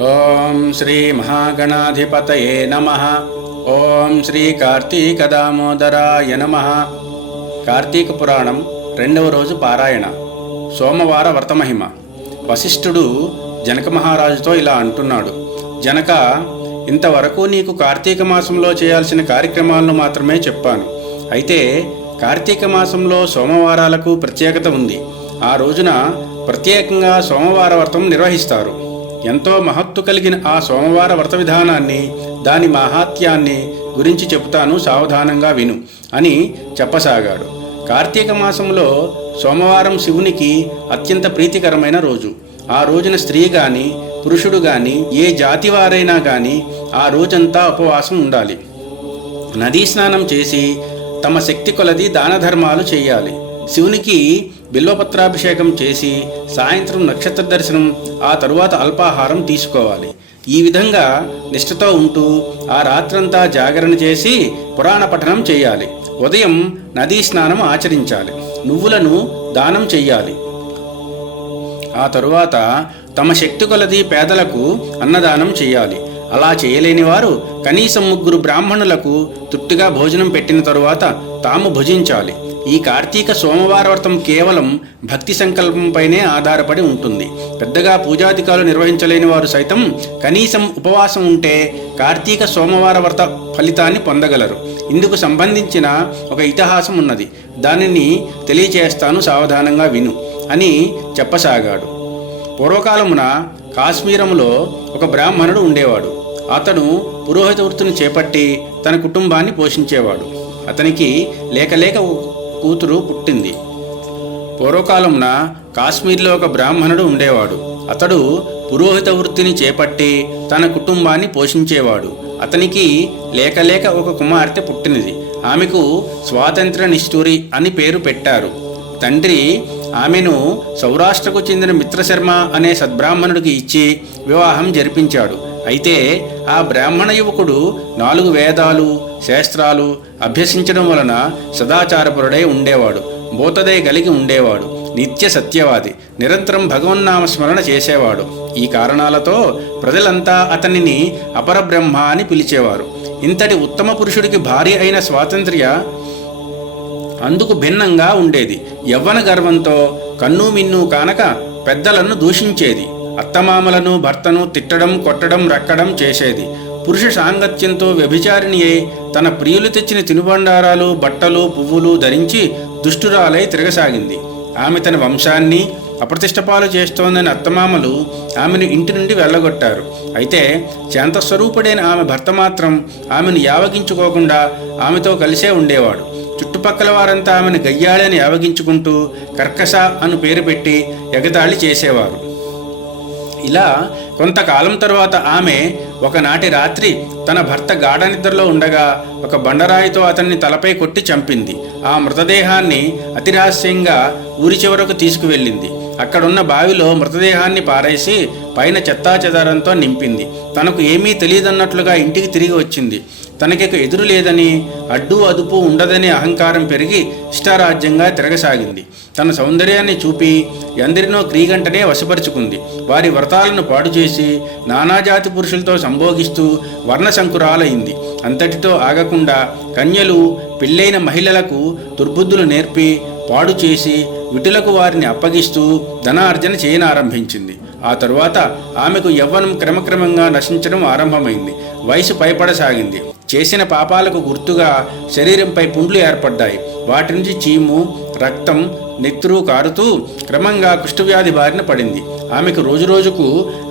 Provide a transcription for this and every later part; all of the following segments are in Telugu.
ఓం శ్రీ మహాగణాధిపతయే నమః. ఓం శ్రీ కార్తీక దామోదరాయ నమః. కార్తీక పురాణం 2వ రోజు పారాయణ. సోమవార వ్రతమహిమ. వశిష్ఠుడు జనక మహారాజుతో ఇలా అంటున్నాడు. జనక, ఇంతవరకు నీకు కార్తీక మాసంలో చేయాల్సిన కార్యక్రమాలను మాత్రమే చెప్పాను. అయితే కార్తీక మాసంలో సోమవారాలకు ప్రత్యేకత ఉంది. ఆ రోజున ప్రత్యేకంగా సోమవార వ్రతం నిర్వహిస్తారు. ఎంతో మహత్తు కలిగిన ఆ సోమవార వ్రత విధానాన్ని, దాని మహాత్యాన్ని గురించి చెబుతాను, సావధానంగా విను అని చెప్పసాగాడు. కార్తీక మాసంలో సోమవారం శివునికి అత్యంత ప్రీతికరమైన రోజు. ఆ రోజున స్త్రీ కానీ పురుషుడు కానీ ఏ జాతి వారైనా కానీ ఆ రోజంతా ఉపవాసం ఉండాలి. నదీ స్నానం చేసి తమ శక్తి కొలది దాన ధర్మాలు చేయాలి. శివునికి బిల్వపత్రాభిషేకం చేసి సాయంత్రం నక్షత్ర దర్శనం, ఆ తరువాత అల్పాహారం తీసుకోవాలి. ఈ విధంగా నిష్ఠతో ఉంటూ ఆ రాత్రంతా జాగరణ చేసి పురాణ పఠనం చేయాలి. ఉదయం నదీ స్నానం ఆచరించాలి. నువ్వులను దానం చెయ్యాలి. ఆ తరువాత తమ శక్తి కొలది పేదలకు అన్నదానం చేయాలి. అలా చేయలేని వారు కనీసం 3 బ్రాహ్మణులకు తృప్తిగా భోజనం పెట్టిన తరువాత తాము భుజించాలి. ఈ కార్తీక సోమవార వ్రతం కేవలం భక్తి సంకల్పంపైనే ఆధారపడి ఉంటుంది. పెద్దగా పూజాధికారులు నిర్వహించలేని వారు సైతం కనీసం ఉపవాసం ఉంటే కార్తీక సోమవార వ్రత ఫలితాన్ని పొందగలరు. ఇందుకు సంబంధించిన ఒక ఇతిహాసం ఉన్నది. దానిని తెలియచేస్తాను, సావధానంగా విను అని చెప్పసాగాడు. పూర్వకాలమున కాశ్మీరంలో ఒక బ్రాహ్మణుడు ఉండేవాడు. అతను పురోహిత వృత్తిని చేపట్టి తన కుటుంబాన్ని పోషించేవాడు. అతనికి లేక కూతురు పుట్టింది. పూర్వకాలమున కాశ్మీర్లో ఒక బ్రాహ్మణుడు ఉండేవాడు. అతడు పురోహిత వృత్తిని చేపట్టి తన కుటుంబాన్ని పోషించేవాడు. అతనికి లేక ఒక కుమార్తె పుట్టినది. ఆమెకు స్వాతంత్ర నిష్ఠూరి అని పేరు పెట్టారు. తండ్రి ఆమెను సౌరాష్ట్రకు చెందిన మిత్రశర్మ అనే సద్బ్రాహ్మణుడికి ఇచ్చి వివాహం జరిపించాడు. అయితే ఆ బ్రాహ్మణ యువకుడు 4 వేదాలు శాస్త్రాలు అభ్యసించడం వలన సదాచారపరుడై ఉండేవాడు. బోధదయ కలిగి ఉండేవాడు. నిత్య సత్యవాది. నిరంతరం భగవన్నామస్మరణ చేసేవాడు. ఈ కారణాలతో ప్రజలంతా అతనిని అపరబ్రహ్మ అని పిలిచేవారు. ఇంతటి ఉత్తమ పురుషుడికి భార్య అయిన స్వాతంత్ర్య అందుకు భిన్నంగా ఉండేది. యవ్వన గర్వంతో కన్ను మిన్ను కానక పెద్దలను దూషించేది. అత్తమామలను భర్తను తిట్టడం, కొట్టడం, రక్కడం చేసేది. పురుష సాంగత్యంతో వ్యభిచారిణి అయి తన ప్రియులు తెచ్చిన తినుబండారాలు, బట్టలు, పువ్వులు ధరించి దుష్టురాలై తిరగసాగింది. ఆమె తన వంశాన్ని అప్రతిష్టపాలు చేస్తోందని అత్తమామలు ఆమెను ఇంటి నుండి వెళ్ళగొట్టారు. అయితే శాంతస్వరూపుడైన ఆమె భర్త మాత్రం ఆమెను యావగించుకోకుండా ఆమెతో కలిసే ఉండేవాడు. చుట్టుపక్కల వారంతా ఆమెను గయ్యాళి అని యావగించుకుంటూ కర్కశ అను పేరు పెట్టి ఎగతాళి చేసేవారు. ఇలా కొంతకాలం తరువాత ఆమె ఒకనాటి రాత్రి తన భర్త గాఢ నిద్రలో ఉండగా ఒక బండరాయితో అతన్ని తలపై కొట్టి చంపింది. ఆ మృతదేహాన్ని అతి రహస్యంగా ఊరి చివరకు తీసుకువెళ్ళింది. అక్కడున్న బావిలో మృతదేహాన్ని పారేసి పైన చెత్తాచెదారంతో నింపింది. తనకు ఏమీ తెలియదన్నట్లుగా ఇంటికి తిరిగి వచ్చింది. తనకిక ఎదురు లేదని, అడ్డు అదుపు ఉండదని అహంకారం పెరిగి ఇష్టారాజ్యంగా తిరగసాగింది. తన సౌందర్యాన్ని చూపి ఎందరినో క్రీగంటనే వశపరుచుకుంది. వారి వ్రతాలను పాడు చేసి నానాజాతి పురుషులతో సంభోగిస్తూ వర్ణశంకురాలైంది. అంతటితో ఆగకుండా కన్యలు, పెళ్ళైన మహిళలకు దుర్బుద్ధులు నేర్పి పాడు చేసి విటులకు వారిని అప్పగిస్తూ ధనార్జన చేయనారంభించింది. ఆ తరువాత ఆమెకు యవ్వనం క్రమక్రమంగా నశించడం ఆరంభమైంది. వయసు పైపడసాగింది. చేసిన పాపాలకు గుర్తుగా శరీరంపై పుండ్లు ఏర్పడ్డాయి. వాటి నుంచి చీము, రక్తం, నెత్తురు కారుతూ క్రమంగా కుష్ఠవ్యాధి బారిన పడింది. ఆమెకు రోజురోజుకు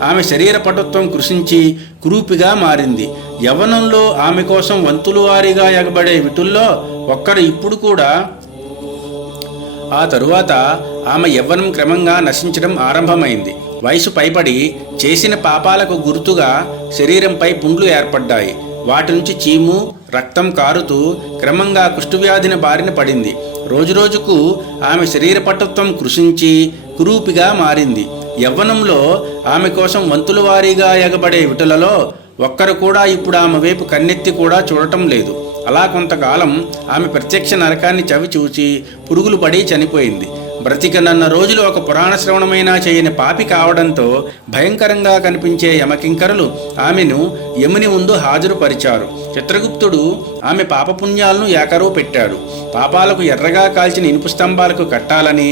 ఆమె శరీర పటుత్వం కృషించి కురూపిగా మారింది. యవ్వనంలో ఆమె కోసం వంతులు వారీగా ఎగబడే విటుల్లో ఒక్కడు ఇప్పుడు కూడా. ఆ తరువాత ఆమె యవ్వనం క్రమంగా నశించడం ఆరంభమైంది. వయసు పైబడి చేసిన పాపాలకు గుర్తుగా శరీరంపై పుండ్లు ఏర్పడ్డాయి. వాటి నుంచి చీము, రక్తం కారుతూ క్రమంగా కుష్ఠవ్యాధిని బారిన పడింది. రోజురోజుకు ఆమె శరీర పటుత్వం కృషించి కురూపిగా మారింది. యవ్వనంలో ఆమె కోసం వంతుల వారీగా ఎగబడే విటులలో ఒక్కరు కూడా ఇప్పుడు ఆమె వైపు కన్నెత్తి కూడా చూడటం లేదు. అలా కొంతకాలం ఆమె ప్రత్యక్ష నరకాన్ని చవి చూచి పురుగులు పడి చనిపోయింది. బ్రతికనన్న రోజులు ఒక పురాణ శ్రవణమైనా చేయని పాపి కావడంతో భయంకరంగా కనిపించే యమకింకరులు ఆమెను యముని ముందు హాజరుపరిచారు. చిత్రగుప్తుడు ఆమె పాపపుణ్యాలను ఏకరువు పెట్టాడు. పాపాలకు ఎర్రగా కాల్చిన ఇనుపు స్తంభాలకు కట్టాలని,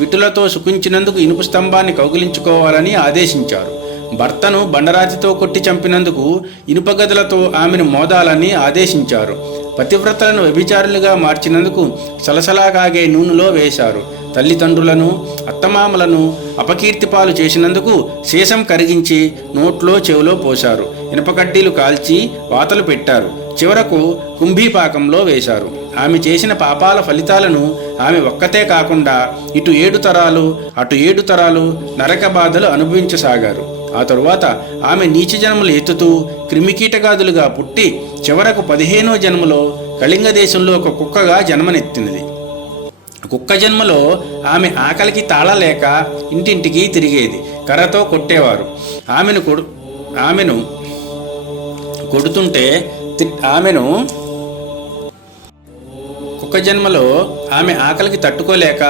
విటులతో సుఖించినందుకు ఇనుపు స్తంభాన్ని కౌగిలించుకోవాలని ఆదేశించారు. భర్తను బండరాతితో కొట్టి చంపినందుకు ఇనుపగదులతో ఆమెను మోదాలని ఆదేశించారు. పతివ్రతలను వ్యభిచారులుగా మార్చినందుకు సలసలా కాగే నూనెలో వేశారు. తల్లిదండ్రులను, అత్తమామలను అపకీర్తిపాలు చేసినందుకు సీసం కరిగించి నోట్లో చెవిలో పోశారు. ఇనుపకడ్డీలు కాల్చి వాతలు పెట్టారు. చివరకు కుంభీపాకంలో వేశారు. ఆమె చేసిన పాపాల ఫలితాలను ఆమె ఒక్కతే కాకుండా ఇటు 7 తరాలు అటు 7 తరాలు నరక బాధలు అనుభవించసాగారు. ఆ తరువాత ఆమె నీచ జన్మలు ఎత్తుతూ క్రిమికీటగాదులుగా పుట్టి చివరకు 15వ జన్మలో కళింగ దేశంలో ఒక కుక్కగా జన్మనెత్తినది. కుక్క జన్మలో ఆమె ఆకలికి తాళలేక ఇంటింటికి తిరిగేది. కర్రతో కొట్టేవారు. ఆమెను కొడుతుంటే కుక్క జన్మలో ఆమె ఆకలికి తట్టుకోలేక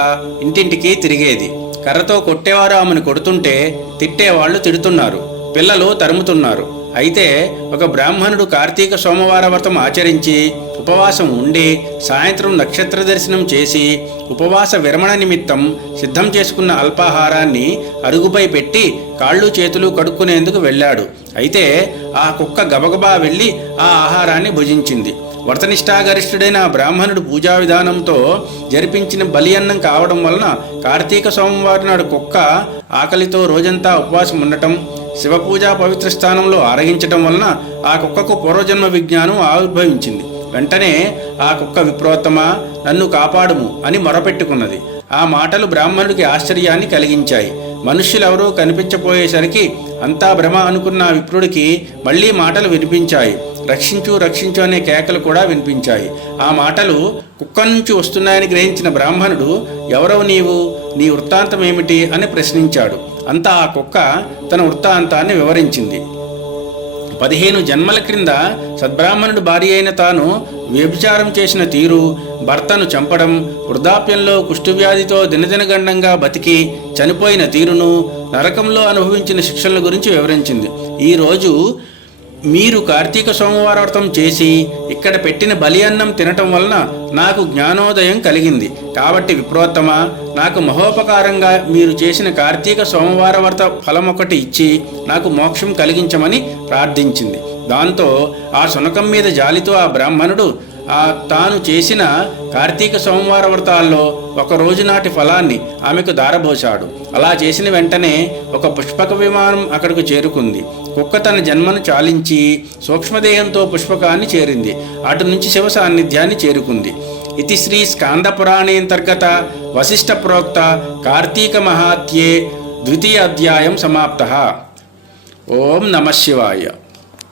ఇంటింటికి తిరిగేది. కర్రతో కొట్టేవారు ఆమెను కొడుతుంటే తిట్టేవాళ్ళు తిడుతున్నారు, పిల్లలు తరుముతున్నారు. అయితే ఒక బ్రాహ్మణుడు కార్తీక సోమవార వ్రతం ఆచరించి ఉపవాసం ఉండి సాయంత్రం నక్షత్ర దర్శనం చేసి ఉపవాస విరమణ నిమిత్తం సిద్ధం చేసుకున్న అల్పాహారాన్ని అరుగుపై పెట్టి కాళ్ళు చేతులు కడుక్కునేందుకు వెళ్ళాడు. అయితే ఆ కుక్క గబగబా వెళ్ళి ఆ ఆహారాన్ని భుజించింది. వ్రతనిష్టాగరిష్ఠుడైన బ్రాహ్మణుడు పూజా విధానంతో జరిపించిన బలి అన్నం కావడం వలన కార్తీక సోమవారం నాడు కుక్క ఆకలితో రోజంతా ఉపవాసం ఉండటం, శివపూజా పవిత్ర స్థానంలో ఆరగించటం వలన ఆ కుక్కకు పూర్వజన్మ విజ్ఞానం ఆవిర్భవించింది. వెంటనే ఆ కుక్క విప్రోత్తమా, నన్ను కాపాడుము అని మొరపెట్టుకున్నది. ఆ మాటలు బ్రాహ్మణుడికి ఆశ్చర్యాన్ని కలిగించాయి. మనుష్యులెవరూ కనిపించపోయేసరికి అంతా భ్రమ అనుకున్న విప్రుడికి మళ్లీ మాటలు వినిపించాయి. రక్షించు రక్షించు అనే కేకలు కూడా వినిపించాయి. ఆ మాటలు కుక్క నుంచి వస్తున్నాయని గ్రహించిన బ్రాహ్మణుడు, ఎవరవు నీవు, నీ వృత్తాంతం ఏమిటి అని ప్రశ్నించాడు. అంతా ఆ కుక్క తన వృత్తాంతాన్ని వివరించింది. 15 జన్మల క్రింద సద్బ్రాహ్మణుడు భార్య అయిన తాను వ్యభిచారం చేసిన తీరు, భర్తను చంపడం, వృద్ధాప్యంలో కుష్ఠవ్యాధితో దినదినగండంగా బతికి చనిపోయిన తీరును, నరకంలో అనుభవించిన శిక్షల గురించి వివరించింది. ఈరోజు మీరు కార్తీక సోమవార వ్రతం చేసి ఇక్కడ పెట్టిన బలి అన్నం తినటం వలన నాకు జ్ఞానోదయం కలిగింది. కాబట్టి విప్రోత్తమ, నాకు మహోపకారంగా మీరు చేసిన కార్తీక సోమవార వ్రత ఫలం ఒకటి ఇచ్చి నాకు మోక్షం కలిగించమని ప్రార్థించింది. దాంతో ఆ శునకం మీద జాలితో ఆ బ్రాహ్మణుడు తాను చేసిన కార్తీక సోమవార వ్రతాల్లో ఒక రోజు నాటి ఫలాన్ని ఆమెకు దారబోశాడు. అలా చేసిన వెంటనే ఒక పుష్పక విమానం అక్కడికి చేరుకుంది. కుక్క తన జన్మను చాలించి సూక్ష్మదేహంతో పుష్పకాన్ని చేరింది. అటు నుంచి శివ సాన్నిధ్యాన్ని చేరుకుంది. ఇది శ్రీ స్కాంద పురాణేంతర్గత వశిష్ఠ ప్రోక్త కార్తీక మహాత్యే 2వ అధ్యాయం సమాప్తః. ఓం నమః శివాయ.